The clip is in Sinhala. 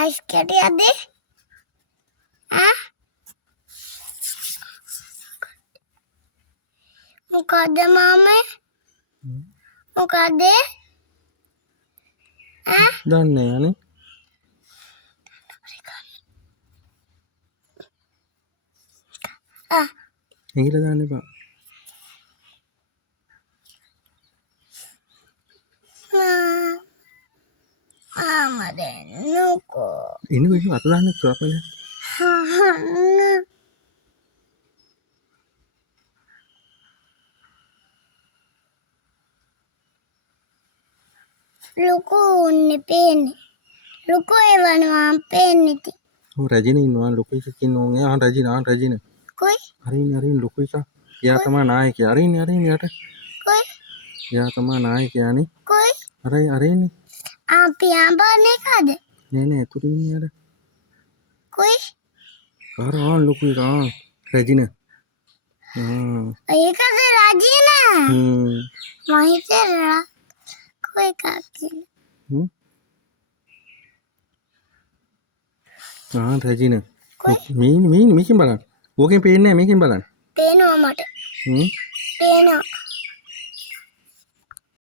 අයිස් කැටියක්ද? මොකද්ද මාමේ? මොකද්ද? දන්නේ අනේ. ඇඟිල්ල දාන්න එපා. මාමා දෙන්නකෝ. ඉන්න අත දාන්න තුවපල. ලොකු උන්නේ පේන්නේ. ලොකු එවනවා පේන්නේ ති. ඔව් රජින ඉන්නවා ලොකු එකක් ඉන්නවා. රජින. කොයි? අරින් ලොකු එකක්. එයා තමයි නායකයා. අරින් යට. කොයි? එයා තමයි නායකයානේ. කොයි? අරින්. පියාඹන්නේ එකද? නෑ එතුරින් ඉන්නේ අර. කොයි? ලොකු එක රජින. ඒකද රජින? මම හිතුවා කොයි එකක් කියලා. රජින. මේකෙන් බලන්න. ඕකෙන් පේන්නේ නැහැ මේකෙන් බලන්න. පේනවා මට. පේනවා.